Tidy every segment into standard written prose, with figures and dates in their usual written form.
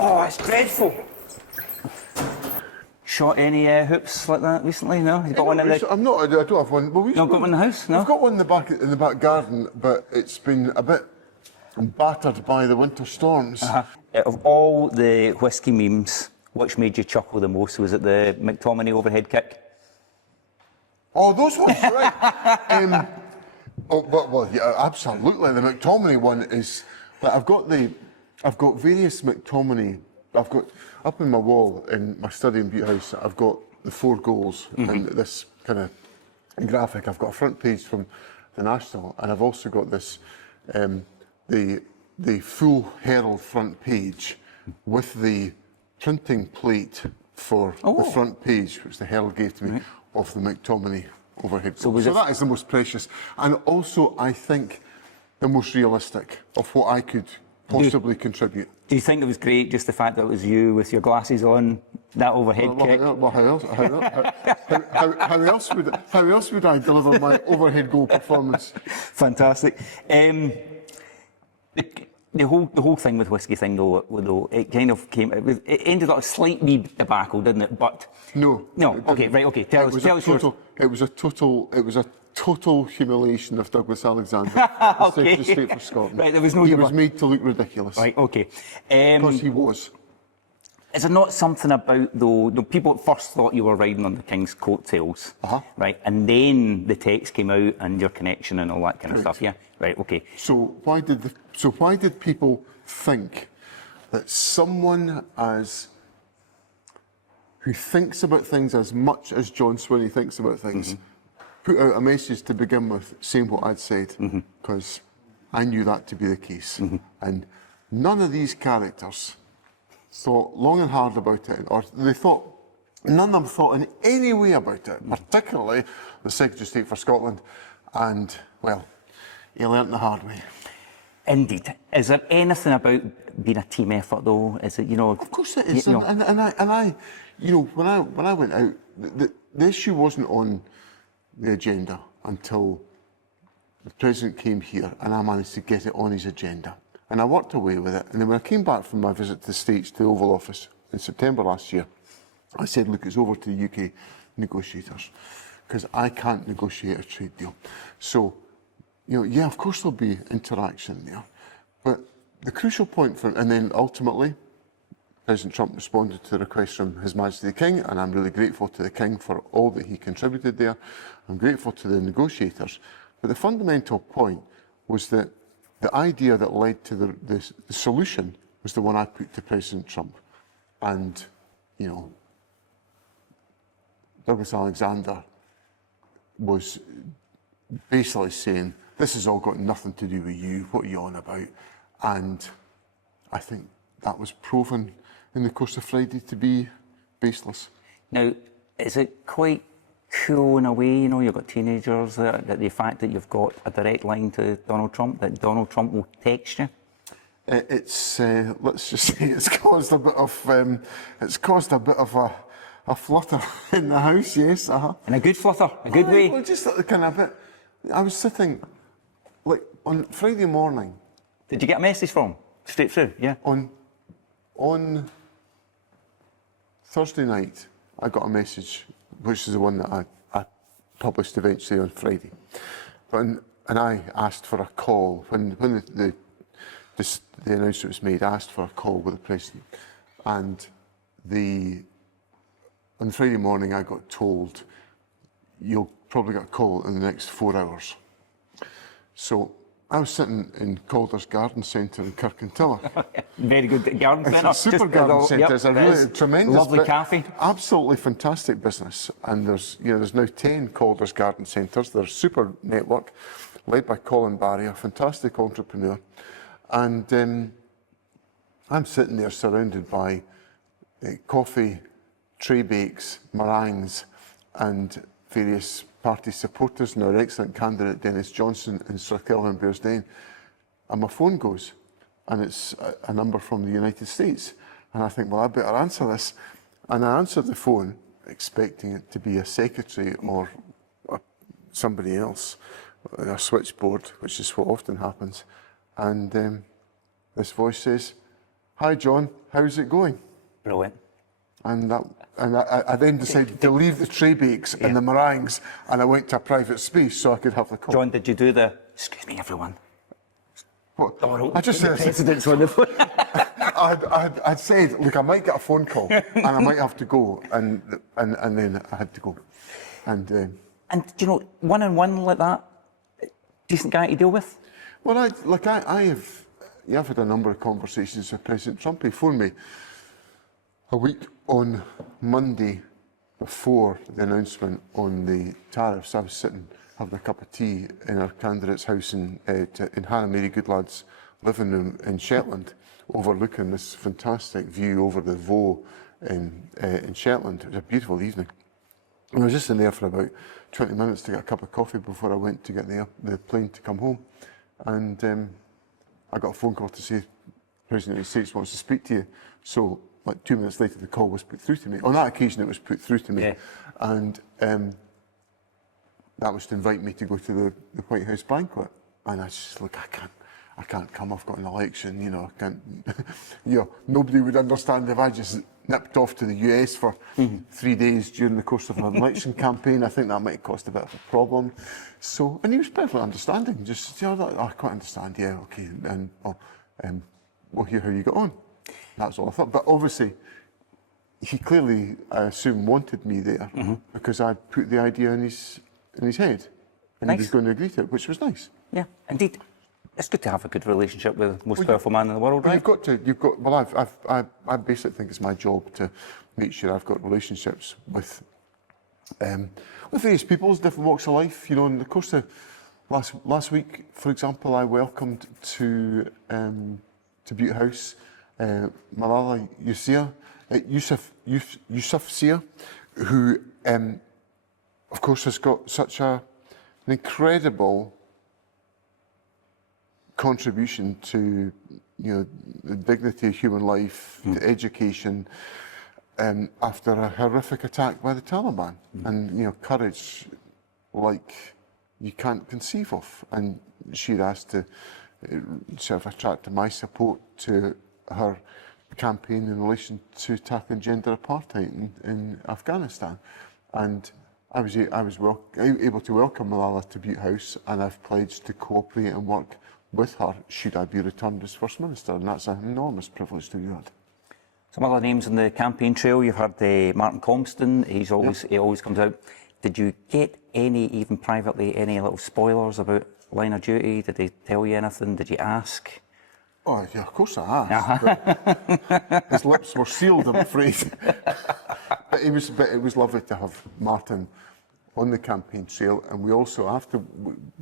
Oh, it's dreadful. Shot any hoops like that recently? No, you got one in the... I'm not. I don't have one. Well, got one in the house. No, I've got one in the back garden, but it's been a bit battered by the winter storms. Of all the whisky memes, which made you chuckle the most? Was it the McTominay overhead kick? Oh, those ones, right? Well, yeah, absolutely. The McTominay one is. Like, I've got various McTominay. I've got up in my wall in my study in Butte House. I've got the 4 goals and this kind of graphic. I've got a front page from the National, and I've also got this the full Herald front page with the printing plate for the front page, which the Herald gave to me, of the McTominay overhead. So that is the most precious, and also I think the most realistic of what I could possibly contribute. Do you think it was great, just the fact that it was you with your glasses on, that overhead kick? Well, how else would I deliver my overhead goal performance? Fantastic. The whole thing with whisky thing though, it kind of came. It ended up a slight wee debacle, didn't it? But no. Okay, right. Okay, tell us yours. It was a total humiliation of Douglas Alexander, okay. the State for Scotland. Right, there was no. He was made to look ridiculous. Right. Okay. Because he was. Is there not something about though? People at first thought you were riding on the King's coattails, right? And then the text came out and your connection and all that kind of stuff. Yeah. Right. Okay. So why did people think that someone who thinks about things as much as John Swinney thinks about things put out a message to begin with saying what I'd said? Because I knew that to be the case, and none of these characters thought long and hard about it, or none of them thought in any way about it, particularly the Secretary of State for Scotland, and, well, he learnt the hard way. Indeed. Is there anything about being a team effort, though? Is it, Of course it is, and I, when I went out, the issue wasn't on the agenda until the President came here, and I managed to get it on his agenda. And I worked away with it. And then when I came back from my visit to the States, to the Oval Office, in September last year, I said, look, it's over to the UK negotiators, because I can't negotiate a trade deal. So, yeah, of course there'll be interaction there. But the crucial point and then ultimately, President Trump responded to the request from His Majesty the King, and I'm really grateful to the King for all that he contributed there. I'm grateful to the negotiators. But the fundamental point was that the idea that led to the solution was the one I put to President Trump. And, Douglas Alexander was basically saying, this has all got nothing to do with you, what are you on about? And I think that was proven in the course of Friday to be baseless. Now, is it quite cool in a way, you've got teenagers, that the fact that you've got a direct line to Donald Trump, that Donald Trump will text you? It's let's just say it's caused a bit of a flutter in the house, yes. And a good flutter, a good way. Well, just kind of a bit. I was sitting, like, on Friday morning. Did you get a message from him? Straight through, yeah? On Thursday night, I got a message, which is the one that I published eventually on Friday. And I asked for a call. When the announcement was made, I asked for a call with the President. And on Friday morning, I got told, you'll probably get a call in the next 4 hours. So I was sitting in Calder's Garden Centre in Kirkintilloch. Very good garden centre. It's a super garden centre. It's a really tremendous, lovely cafe. Absolutely fantastic business. And there's now 10 Calder's Garden Centres. They're a super network, led by Colin Barry, a fantastic entrepreneur. And I'm sitting there surrounded by coffee, tray bakes, meringues, and various party supporters and our excellent candidate Dennis Johnson in Strathkelvin and Bearsden. And my phone goes, and it's a number from the United States. And I think, well, I better answer this. And I answered the phone, expecting it to be a secretary or somebody else, a switchboard, which is what often happens. And this voice says, "Hi, John, how's it going?" Brilliant. And I then decided to leave the tray bakes and the meringues, and I went to a private space so I could have the coffee. John, did you do the, excuse me, everyone? What? Oh, I just the said, president's on the phone. I'd said, look, I might get a phone call and I might have to go, and then I had to go. And do you know, one-on-one like that, decent guy to deal with? well, I've had a number of conversations with President Trump. He phoned me a week on Monday before the announcement on the tariffs. I was sitting having a cup of tea in our candidate's house in Hannah Mary Goodlad's living room in Shetland, overlooking this fantastic view over the Vaux in Shetland. It was a beautiful evening. And I was just in there for about 20 minutes to get a cup of coffee before I went to get the plane to come home. And I got a phone call to say, "President of the United States wants to speak to you." So, like 2 minutes later, the call was put through to me. On that occasion, it was put through to me. Yeah. And that was to invite me to go to the White House banquet. And I just, look, I can't come, I've got an election, you know, I can't, you know, nobody would understand if I just nipped off to the US for 3 days during the course of an election campaign. I think that might cost a bit of a problem. So, and he was perfectly understanding, just, you know, I quite understand, yeah, okay, and we'll hear how you get on. That's all I thought. But obviously, he clearly, I assume, wanted me there because I put the idea in his head, and he was going to agree to it, which was nice. Yeah, indeed. It's good to have a good relationship with the most powerful man in the world, right? Well, I basically think it's my job to make sure I've got relationships with various people, different walks of life. You know, in the course of last week, for example, I welcomed to Butte House Malala Yousafzai, who, of course, has got such an incredible contribution to, you know, the dignity of human life, to education, after a horrific attack by the Taliban, and, you know, courage like you can't conceive of. And she'd asked to sort of attract my support to her campaign in relation to tackling gender apartheid in Afghanistan. And I was able to welcome Malala to Butte House, and I've pledged to cooperate and work with her should I be returned as First Minister, and that's an enormous privilege to do that. Some other names on the campaign trail, you've heard Martin Compston, he always comes out. Did you get any, even privately, any little spoilers about Line of Duty? Did they tell you anything? Did you ask? Oh, yeah, of course I asked. But his lips were sealed, I'm afraid. But it was lovely to have Martin on the campaign trail, and we also, after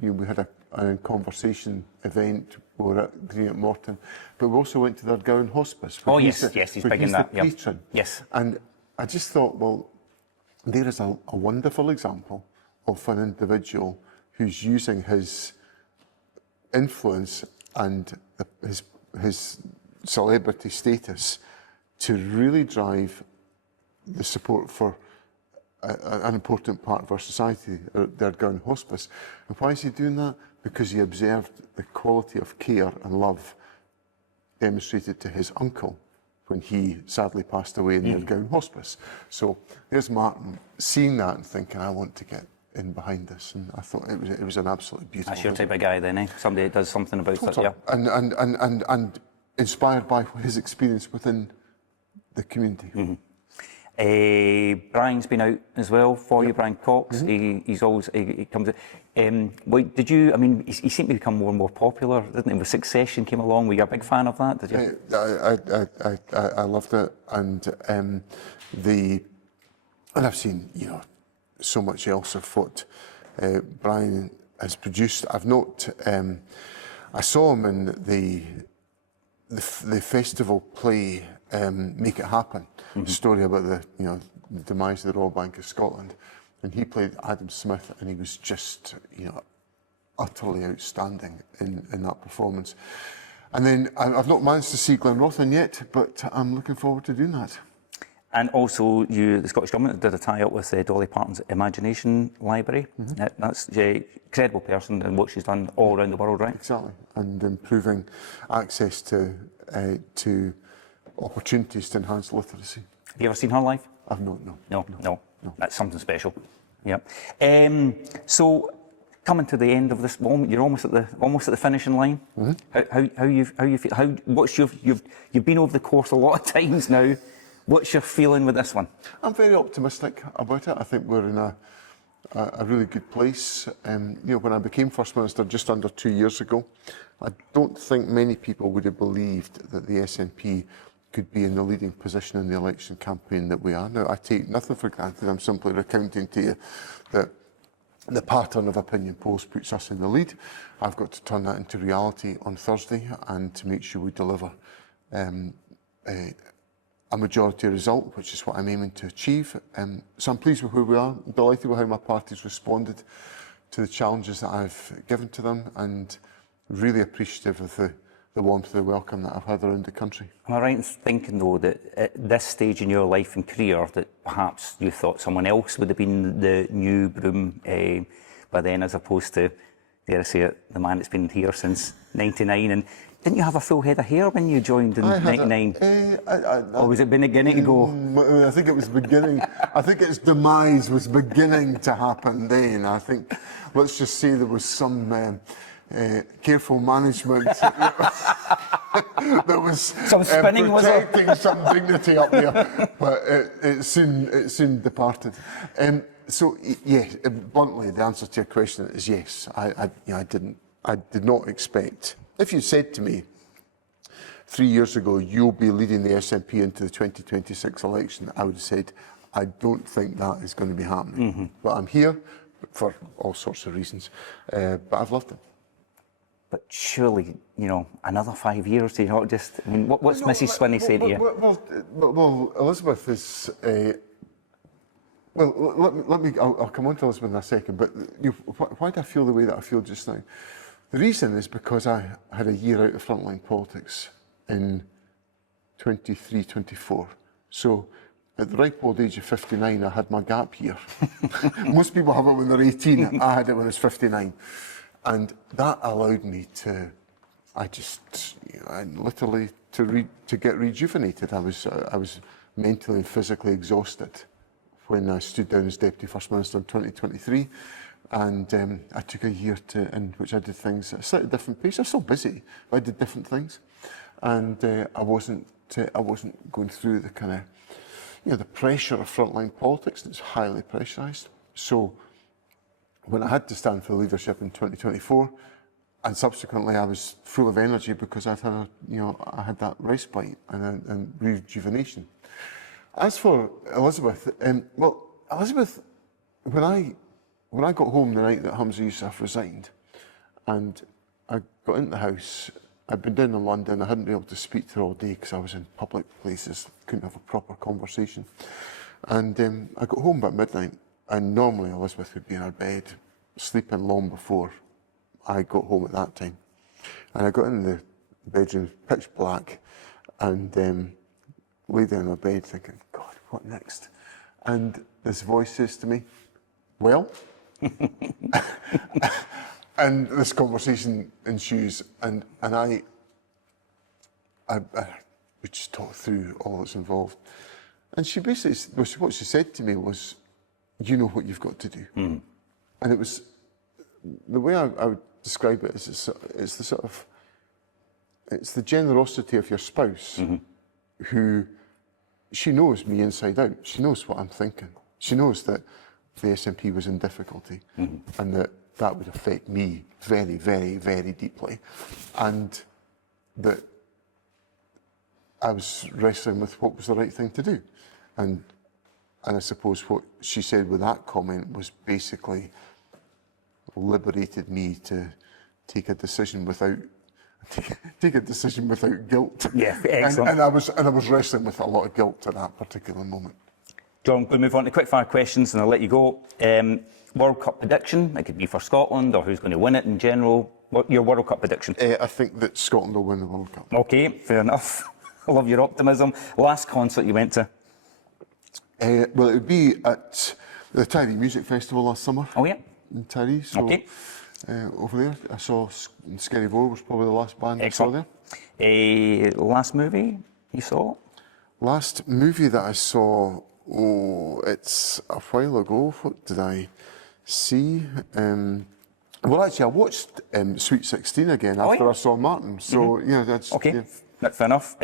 we had a conversation event, we were at Green at Morton, but we also went to their Gowan Hospice. Oh yes, he's big in that. He's the patron. Yes. And I just thought, well, there is a wonderful example of an individual who's using his influence and his celebrity status to really drive the support for an important part of our society, their Gowan Hospice. And why is he doing that? Because he observed the quality of care and love demonstrated to his uncle when he sadly passed away in their Gowan Hospice. So there's Martin seeing that and thinking, I want to get in behind this, and I thought it was an absolutely beautiful. That's your type of guy, then, eh? Somebody that does something about it, yeah. And inspired by his experience within the community. Brian's been out as well for you, Brian Cox. He's always he comes. Did you? I mean, he seemed to become more and more popular, didn't he? With Succession came along. Were you a big fan of that? Did you? I loved it, and I've seen, you know, so much else of what Brian has produced. I've not. I saw him in the festival play Make It Happen, the story about the demise of the Royal Bank of Scotland, and he played Adam Smith, and he was just, you know, utterly outstanding in that performance. And then I've not managed to see Glenrothan yet, but I'm looking forward to doing that. And also, the Scottish Government did a tie-up with Dolly Parton's Imagination Library. That's a incredible person and what she's done all around the world, right? Exactly, and improving access to opportunities to enhance literacy. Have you ever seen her live? I've not, no. No. That's something special. Yeah. So, coming to the end of this moment, you're almost at the finishing line. How you feel? What's you've been over the course a lot of times now. What's your feeling with this one? I'm very optimistic about it. I think we're in a really good place. You know, when I became First Minister just under 2 years ago, I don't think many people would have believed that the SNP could be in the leading position in the election campaign that we are. Now, I take nothing for granted. I'm simply recounting to you that the pattern of opinion polls puts us in the lead. I've got to turn that into reality on Thursday and to make sure we deliver a majority result, which is what I'm aiming to achieve. So I'm pleased with where we are, delighted with how my party's responded to the challenges that I've given to them, and really appreciative of the warmth of the welcome that I've had around the country. Am I right in thinking, though, that at this stage in your life and career, that perhaps you thought someone else would have been the new broom by then, as opposed to, dare I say it, the man that's been here since '99? And didn't you have a full head of hair when you joined in '99? Or was it beginning to go? I think it was beginning. I think its demise was beginning to happen then. I think, let's just say there was some careful management that was some spinning, protecting some dignity up there, but it soon departed. So yes, bluntly, the answer to your question is yes. I did not expect. If you said to me 3 years ago, you'll be leading the SNP into the 2026 election, I would have said, I don't think that is going to be happening. But I'm here for all sorts of reasons. But I've loved it. But surely, you know, another 5 years, do you not just... I mean, what's Mrs Swinney saying to you? Well, Elizabeth is... I'll come on to Elizabeth in a second, but why do I feel the way that I feel just now? The reason is because I had a year out of frontline politics in 23, 24. So at the ripe old age of 59, I had my gap year. Most people have it when they're 18. I had it when I was 59. And that allowed me to, literally to get rejuvenated. I was mentally and physically exhausted when I stood down as Deputy First Minister in 2023. And I took a year in which I did things at a slightly different pace. I was still busy, but I did different things. And I wasn't going through the kind of, the pressure of frontline politics. It's highly pressurised. So when I had to stand for leadership in 2024, and subsequently I was full of energy because I had that respite and rejuvenation. As for Elizabeth, Elizabeth, when I got home the night that Hamza Yousaf resigned, and I got into the house, I'd been down in London, I hadn't been able to speak to her all day because I was in public places, couldn't have a proper conversation. And I got home about midnight, and normally Elizabeth would be in her bed, sleeping long before I got home at that time. And I got in the bedroom, pitch black, and lay down in my bed thinking, God, what next? And this voice says to me, well, and this conversation ensues, and I we just talked through all that's involved. And she basically, what she said to me was, you know what you've got to do. And it was, the way I would describe it is it's the generosity of your spouse who, she knows me inside out. She knows what I'm thinking. She knows that the SNP was in difficulty and that would affect me very, very, very deeply. And that I was wrestling with what was the right thing to do. And I suppose what she said with that comment was basically liberated me to take a decision without guilt. Yeah, excellent. And I was wrestling with a lot of guilt at that particular moment. John, I'm going to move on to quick-fire questions and I'll let you go. World Cup prediction, it could be for Scotland or who's going to win it in general. What your World Cup prediction? I think that Scotland will win the World Cup. Okay, fair enough. I love your optimism. Last concert you went to? Well, it would be at the Tyree Music Festival last summer. Oh, yeah. In Tyree. So, okay. Over there, I saw Scary Vore was probably the last band I saw there. Last movie you saw? Last movie that I saw, it's a while ago. What did I see? Well, actually, I watched Sweet 16 again after I saw Martin. So, yeah, that's... Okay, Yeah. that's fair enough.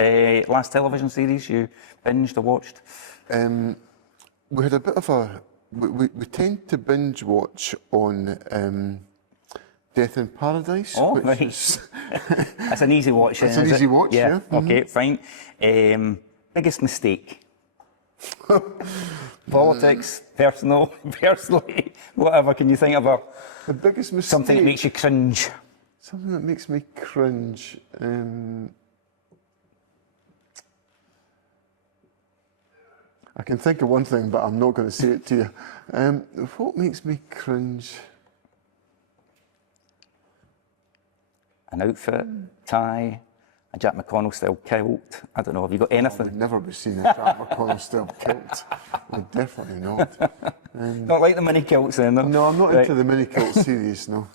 Last television series you binged or watched? We had a bit of a... We tend to binge watch on Death in Paradise. Oh, which right. is That's an easy watch. It's then, an is easy it? watch, yeah. Okay, fine. Biggest mistake? Politics, personally, whatever. Can you think of the biggest mistake. something that makes you cringe? Something that makes me cringe. I can think of one thing, but I'm not going to say it to you. What makes me cringe? An outfit, tie, a Jack McConnell style kilt. I don't know. Have you got I anything? would never be seen in a Jack McConnell style kilt. Would definitely not. Not like the mini kilts then, though. No, I'm not Right. into the mini kilt series, no.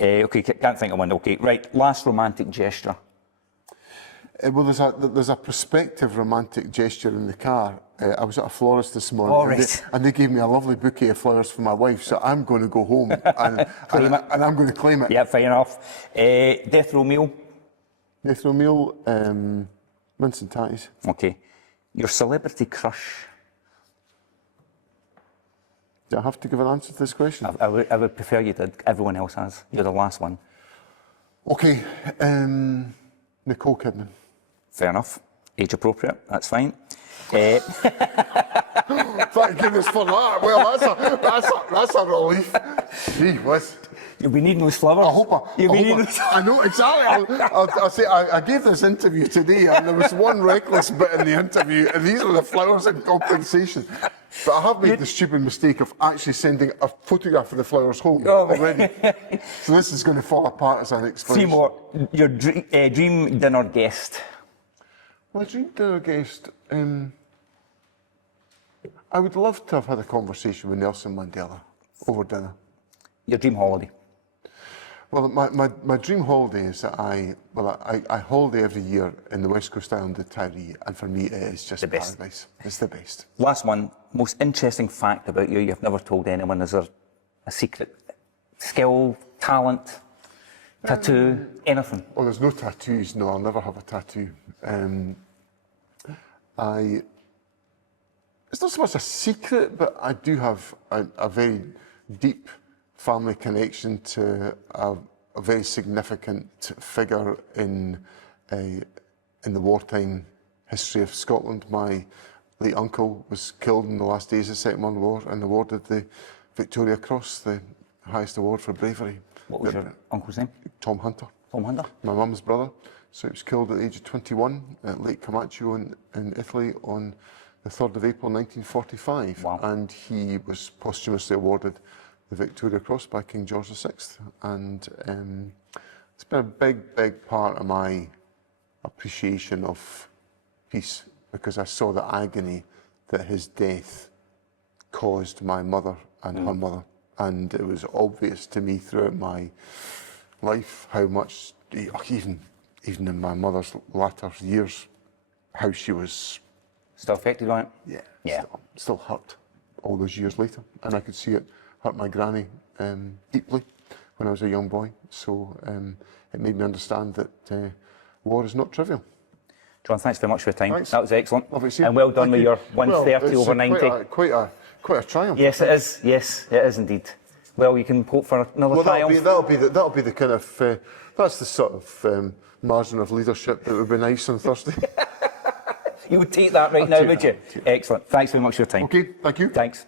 Okay, can't think of one. Okay, right. Last romantic gesture. Well, there's a prospective romantic gesture in the car. I was at a florist this morning, Oh, and, right. they gave me a lovely bouquet of flowers for my wife. So I'm going to go home and I'm going to claim it. Yeah, fair enough. Death row meal. Death row meal, mince and tatties. Okay. Your celebrity crush. Do I have to give an answer to this question? I would prefer you did. Everyone else has. You're the last one. Okay, Nicole Kidman. Fair enough. Age appropriate. That's fine. Thank goodness for that. Well, that's a relief. Gee whiz. You'll be needing those flowers. I know exactly. I'll say I gave this interview today, and there was one reckless bit in the interview, and these are the flowers in compensation. But I have made the stupid mistake of actually sending a photograph of the flowers home already. So this is going to fall apart as an explanation. 3 more. Your dream dinner guest. My dream dinner guest. I would love to have had a conversation with Nelson Mandela over dinner. Your dream holiday. Well, my dream holiday is that I holiday every year in the West Coast island of Tiree, and for me it is just The best. paradise. It's the best. Last one. Most interesting fact about you you've never told anyone. Is there a secret skill, talent, tattoo, anything? Oh, there's no tattoos. No, I'll never have a tattoo. It's not so much a secret, but I do have a very deep family connection to a very significant figure in the wartime history of Scotland. My late uncle was killed in the last days of the Second World War and awarded the Victoria Cross, the highest award for bravery. What was your uncle's name? Tom Hunter. Tom Hunter. My mum's brother. So he was killed at the age of 21 at Lake Camacho in Italy on the 3rd of April 1945. Wow. And he was posthumously awarded the Victoria Cross by King George VI. And it's been a big part of my appreciation of peace, because I saw the agony that his death caused my mother and her mother. And it was obvious to me throughout my life how much, even in my mother's latter years, how she was... Still affected on it? Yeah. Still hurt all those years later. And I could see it hurt my granny deeply when I was a young boy. So it made me understand that war is not trivial. John, thanks very much for your time. Thanks. That was excellent. Lovely to see you. And well done Thank with you. your 130 over 90. Quite a triumph. Yes, it is. Yes, it is indeed. Well, you can hope for another triumph. That'll be the kind of that's the sort of margin of leadership that would be nice on Thursday. You would take that right now, would you? Excellent. Thanks very much for your time. Okay, thank you. Thanks.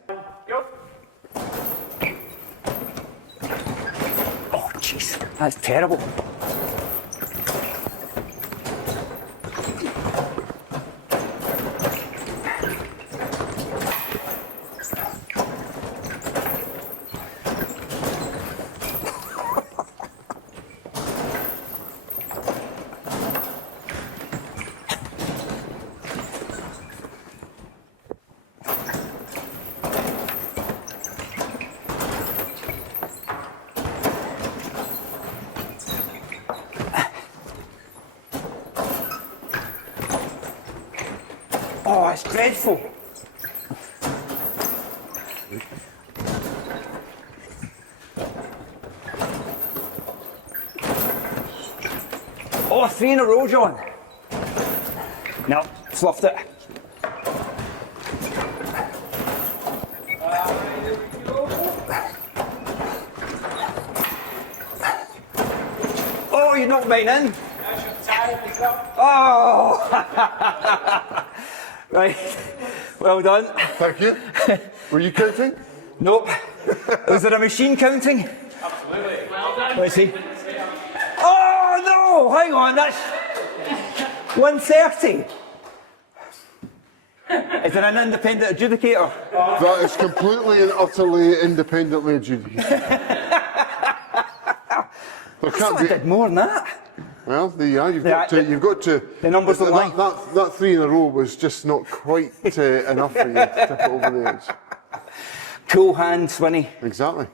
Oh, jeez, that's terrible. Oh, it's dreadful. Oh, 3 in a row, John. No, fluffed it. Oh, you knocked mine in. Oh! Right, well done. Thank you. Were you counting? Nope. Was there a machine counting? Absolutely. Well done. Let's see. Oh no! Hang on, that's 130. Is there an independent adjudicator? That is completely and utterly independently adjudicated. There I can't thought I be. did more than that. Well, there you are. You've Yeah, got to. the numbers don't lie. That 3 in a row was just not quite enough for you to tip it over the edge. Cool hand, Swinney. Exactly.